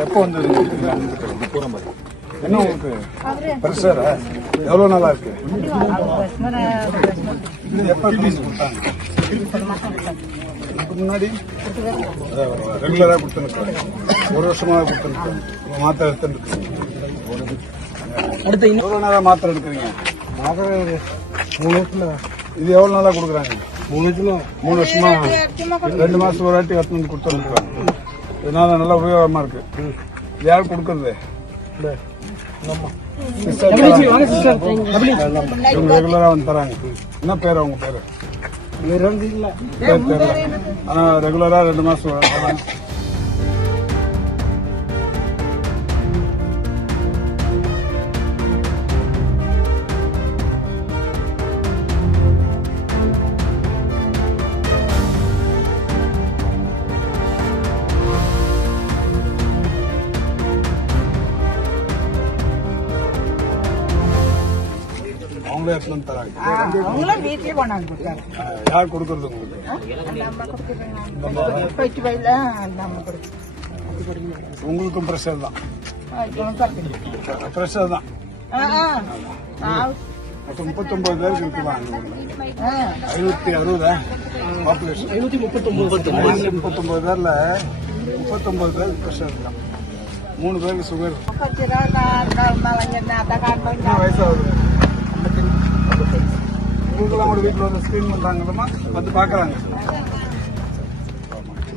எப்போ வந்தது என்ன உங்களுக்கு பிரஷரா எவ்வளோ நாளா இருக்கு எப்போ கொடுத்தாங்க இதுக்கு முன்னாடி ரெகுலராக கொடுத்துருக்காங்க ஒரு வருஷமாக கொடுத்துருக்காங்க மாத்திரை எடுத்துருக்காங்க எவ்வளோ நாளாக மாத்திரை எடுக்கிறீங்க மாத்திரை 3 வருஷம் இது எவ்வளோ நாளாக கொடுக்குறாங்க 3 வருஷமா 2 மாதம் ஒரு வாட்டி எடுத்து வந்து கொடுத்துருக்காங்க இதனால நல்லா உபயோகமாக இருக்கு யார் கொடுக்குறது ரெகுலரா வந்து தராங்க என்ன பேரு அவங்க பேரு தெரியல ஆனா ரெகுலரா 2 மாசம் அவங்களே எடுத்து வந்து தராங்க யார் கொடுக்கறது உங்களுக்கும் ப்ரெஷர் தான் ப்ரெஷர் தான் மொத்தம் 39 பேருக்கு இருக்குதான் 560 பாப்புலேஷன் 539 பேர்ல 39 பேருக்கு ப்ரெஷர் தான் 3 பேருக்கு சுகர் வயசாகுது உங்களுக்கெல்லாம் கூட வீட்டில் வந்து ஸ்கிரீன் பண்றாங்கம்மா வந்து பாக்குறாங்க